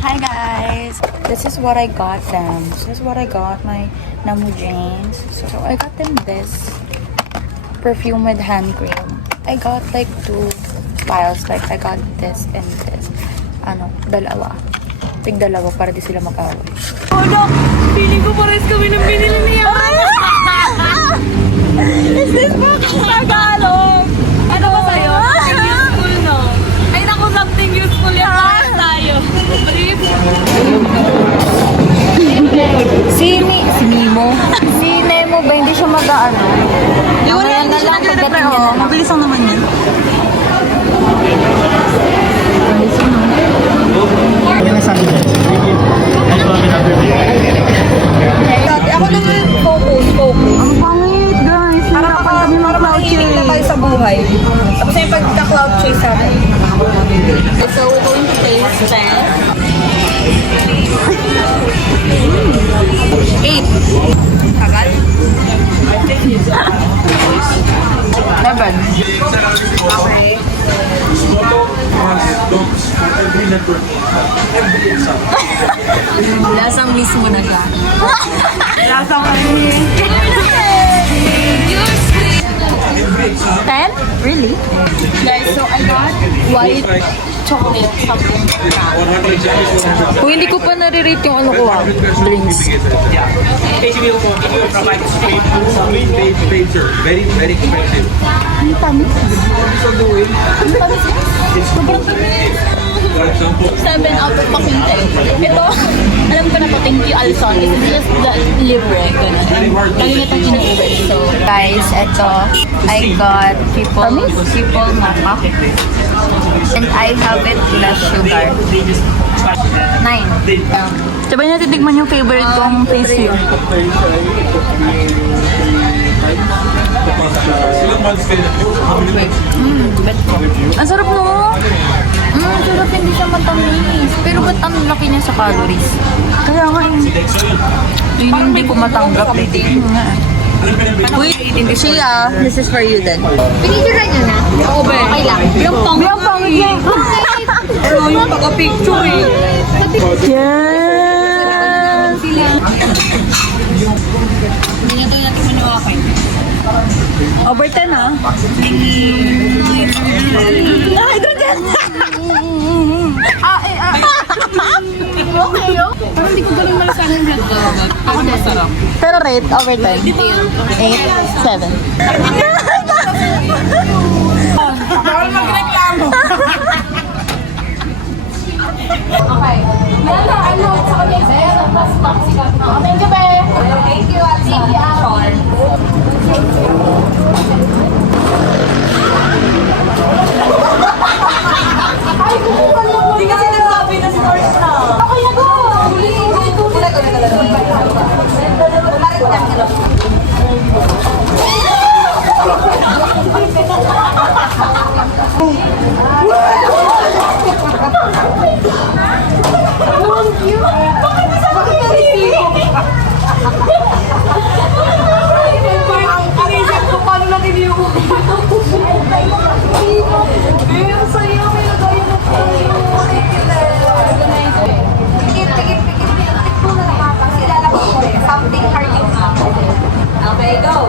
Hi guys! This is what I got them. This is what I got my Namu Janes. So I got them this perfume with hand cream. I got like 2 vials. Like I got this and this. Dalawa. Tig-dalawa para di sila makawin. Oh no! Feeling ko pares kami ng binili niya. Is this book Tagalog? Ano ba sa'yo? Useful, no? Ay naku, something useful yan. Pares tayo. Brief. Si Nemo ba hindi siya mag-ano? Wala, hindi siya nagre-reply. Mabilis lang naman yan. Ako naman focus. Ang pangit guys! Para makahilig na tayo sa buhay. Tapos yung pagka-cloud chase natin. So we're going to taste that. 8. Tagal? 7. Okay. Lasang mismo na siya. Lasang kami. 10? Really? Guys, so I got white chocolate something. Kung hindi ko pa nare-rate yung ano ko drinks. HBO provides very, very expensive. Ang tamis. Sobrang tamis. For example, 7 out of fucking 10. Ito, alam ko na po, thank you Alson. It's just the libre. Ganun. Lagi na itong ina-libre. So, Guys, eto, I got people mocha. And I have it less sugar. 9. sabay natin tigman yung favorite kong pastry. Ang sarap no? Ang sarap, hindi siya matamis. Pero ba't ang laki niya sa calories? Kaya nga eh. Yun yung hindi ko matanggap eh. Wait, Sheila, this is for you then. Pinicturean nyo na? Oo ba? Okay lang. Yung pangit yan. Ano yung pagka-picture eh. Yes! Hindi na doon natin manuwakay. Over 10 ah. Hydrogen! Okay yun. Parang hindi ko ganun malasahan yung blood ko. Ako na sarap. Pero rate, over 10. 8, 7. Bawal magreklamo. Okay. Lala, ano, sa kanya, sa'yo, mas maksikat na. Thank you, be. Thank you, Thank you, Ashon. Ay, kumukan mo. Hindi kasi nagsabi na stores na. Okay na go. Something hard yung okay, go!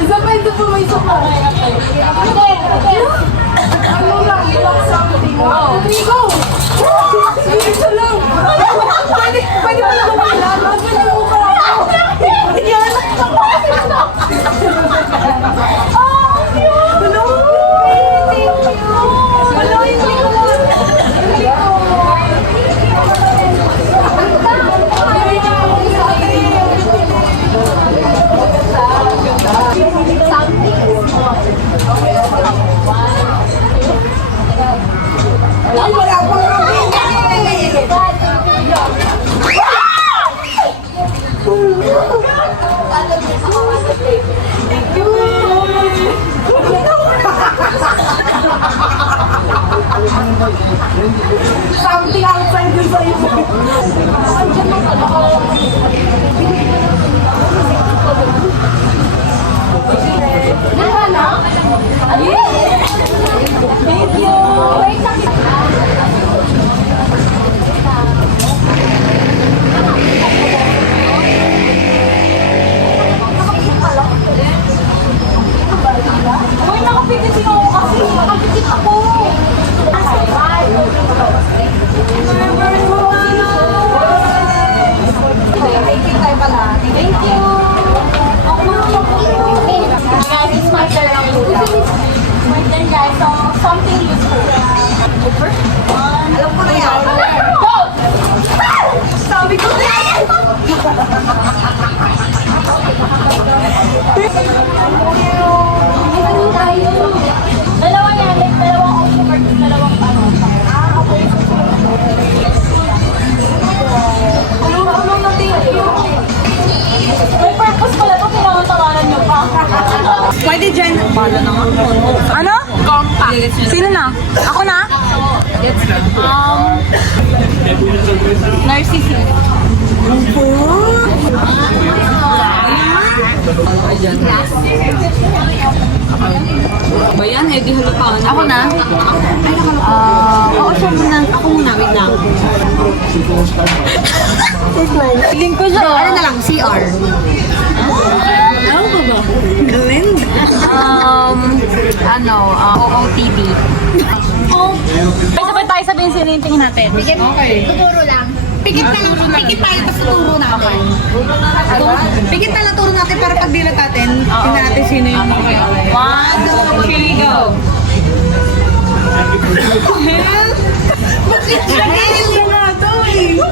Isa pa ito po may sopa. Ano lang, relax something. Go! Isa lang. Pwede mo lang kumala. Pwede mo kumala. Yan. Hello. Thank you. Hello, hindi ko. Something. Something outside yung sa'yo. Andiyan mo ka. Nana? Thank you. Uy, nakapikit din ako kasi. Nakapikit ako. Thank you tayo pala. Thank you. Guys, it's my turn lang po lang. Then guys, so something useful. Alam ko na yan. Go! Sabi ko na yan! Dalawa yan, like dalawang octopus, dalawang ano. Okay. Ano na thank you. May purpose pala ito, pinakatawanan nyo pa. Pwede dyan. Bala naman. Ano? Compact. Sino na? Ako na? Narcissist. Ba yan? Eh, di hulupan. Ako na? Oo, siya muna. Ako muna, wait lang. Feeling ko siya. Ano na lang, CR. Ano ba ba? Galing. OOTD. Sabay tayo sabihin siniting natin. Okay. Tuturo lang. Pikit na lang. Pikit tayo, tapos tuturo natin. Pikit na lang turo natin para pag dilat natin, tingnan natin sino yung okay. 1, 2, 3, go.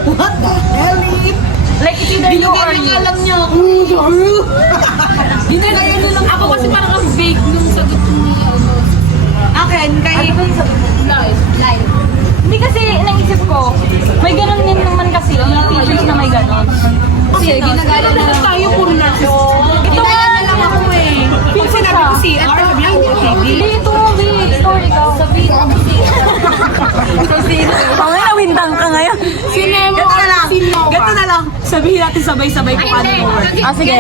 What the hell? Like, it's either you or you. Alam nyo. Yun na lang. Ako kasi parang ang vague nung sagot ni Akin, kay... Live. Hindi kasi naisip ko, may ganun din naman kasi, yung teachers na may ganun. Kasi ginagala na lang tayo puro na. Ito nga, na lang ako eh. Pag sinabi ko CR, sabi niya, hindi TV. Hindi, ito mo, story ka. Sabihin ko, Pangay na windang ka ngayon. Ganto na lang. Ganto na lang. Sabihin natin sabay-sabay kung ano mo. Sige.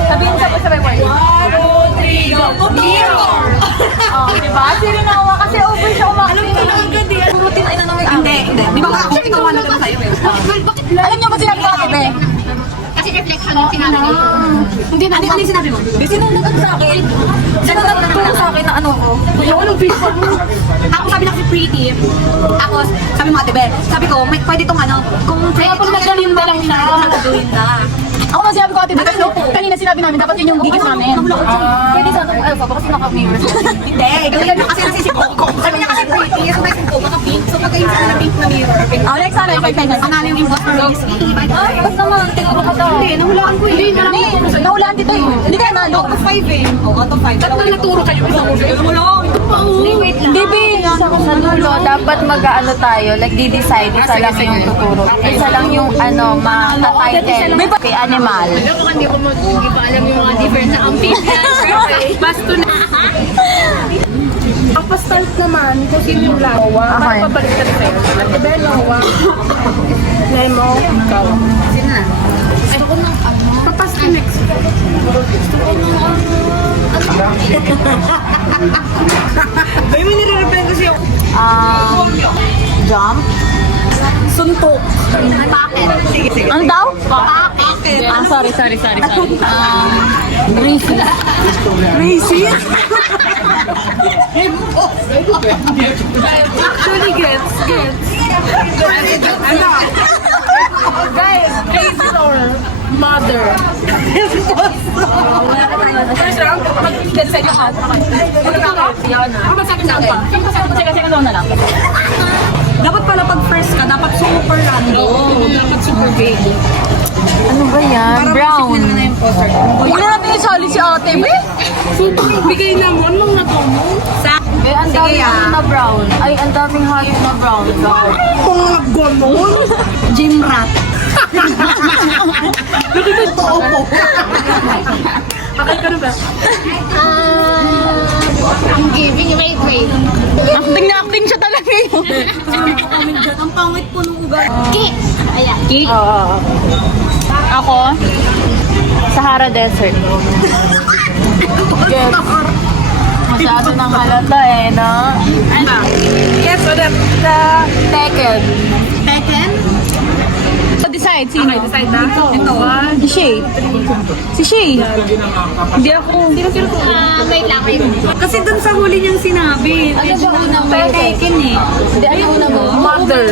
Sabihin sabay-sabay word. 1, 2, 3, go. Mirror! Oh, diba? Sino na uwa? Kasi over siya umakit. Alam ko na agad eh. Buti na naman. Hindi. Di ba ako ikaw na lang sa'yo eh. Alam niyo ba sinabi ko ate? Kasi reflection yung sinabi ko. Hindi na. Ano yung sinabi mo? Sinunod sa akin. Sinunod sa akin na ano ko. Ako sabi na kasi pretty. Tapos, sabi mo ate Be, sabi ko, may pwede tong ano, kung pwede tong nagawin ba lang siya, nagawin na. Ako nga sinabi ko ate, kasi kanina sinabi namin, dapat yun yung gigit namin. Pwede sa itong alpha, kasi naka-mirror. Hindi, ganyan na kasi nasisip ko. Sabi niya kasi pretty, so naisip ko, baka pink. So pagka yung na pink na mirror. Oh, next ano, next. Panalo yung boss ng Roxy. Ba't naman, tinuro ka to? Hindi, nahulaan ko eh. Hindi, nahulaan dito eh. Hindi ka nalo. Out of 5 eh. Oh, out of 5. Ba't na naturo kayo isang ulo? Wala ko. Hindi, wait lang. Hindi, sa dulo, dapat mag-ano tayo, like, di-decide, isa lang yung tuturo. Isa lang yung, ma-title. Kay animal. Baka hindi ko pa alam yung mga different na amphibians. Basto na. Ang pastant naman, kung sino yung lawa, Okay. pabalik ka sa'yo. At iba yung lawa. Nemo, ikaw. Sino na? Gusto ko ng papasta next. Ay, may nire-reply kasi ako. Jump. Suntok. Bakit? Sige. Ano daw? Bakit? Sorry. Greasy. Crazy? Actually, gets. Ano? Guys, or mother. First round, mag-decide yung hat. Ako magsabi sa akin. Sige, na lang. Dapat pala pag first ka, dapat super random. Dapat super vague. Ano ba yan? Brown. Huwag na natin isali si ate, be. Bigay naman nung natomo. Sa... Eh, ang daming Sige, na brown. Ay, ang daming hayop na brown. Kung nagganon. Gym rat. Acting na acting siya talaga yun. Ang pangit po nung ugat. Cake? Ako, Sahara Desert. Yes. Masyado nang halata eh, no? Yes, so the Tekken. Tekken? Decide, sino? decide na. Ito. Si Shay. Si Shay. Hindi ako. Wait lang, wait. Kasi dun sa huli niyang sinabi. Ano ba unang Tekken eh. Hindi, ano na mo? Mother.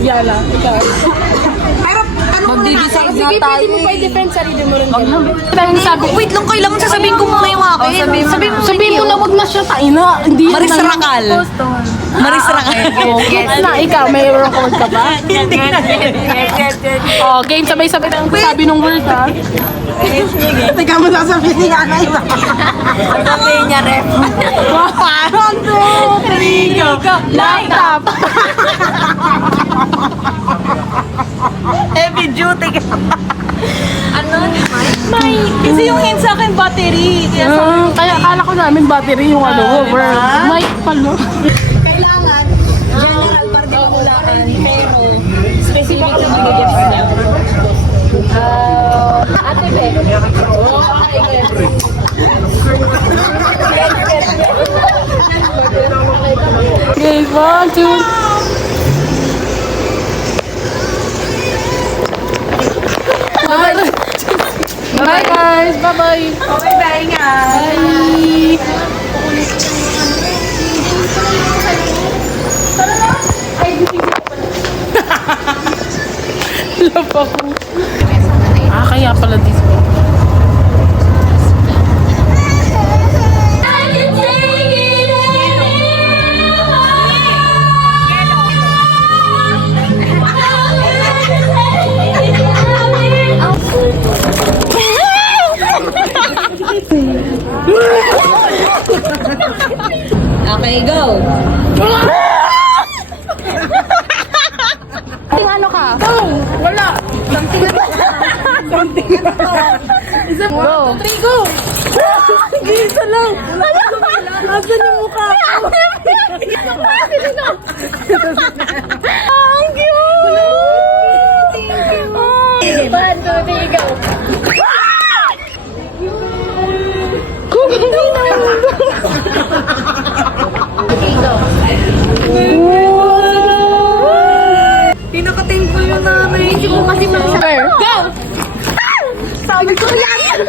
Yala. Pero ano ko na Magdi-decide na Sige, tayo. pwede mo pa i-defend sarili mo rin. Sabi, Wait lang, kailangan sasabihin ko muna yung akin. Sabihin mo na wag na siya, taina. Hindi yun Maris na- Rakal. Maris Rakal. Gets na, ikaw, may record ka ba? Oh, game, sabay-sabay na ang sabi ng word, ha? Teka mo sasabihin niya na iba. Sabihin niya, ref. 1, 2, 3, go! Laptop! Heavy duty ka. Kasi yung hint sa akin, battery. Kaya akala ko namin battery yung ano, word. Mic pala. Kailangan, general particulaan, pero specific sa bigay-gets niya. Ate Be. Okay, 1, 2. Bye guys! Bye-bye! Bye-bye nga. Bye! Love ako. Kaya pala this one. Okay, go. Ano ka? Wala! Something na to. Isa, 1, 2, 3, go! Isa lang! Asan yung mukha ko? Ang cute! Thank you! 1, 2, 3, go! Pinaka-thankful yung nanay. Go! Sabi ko yan!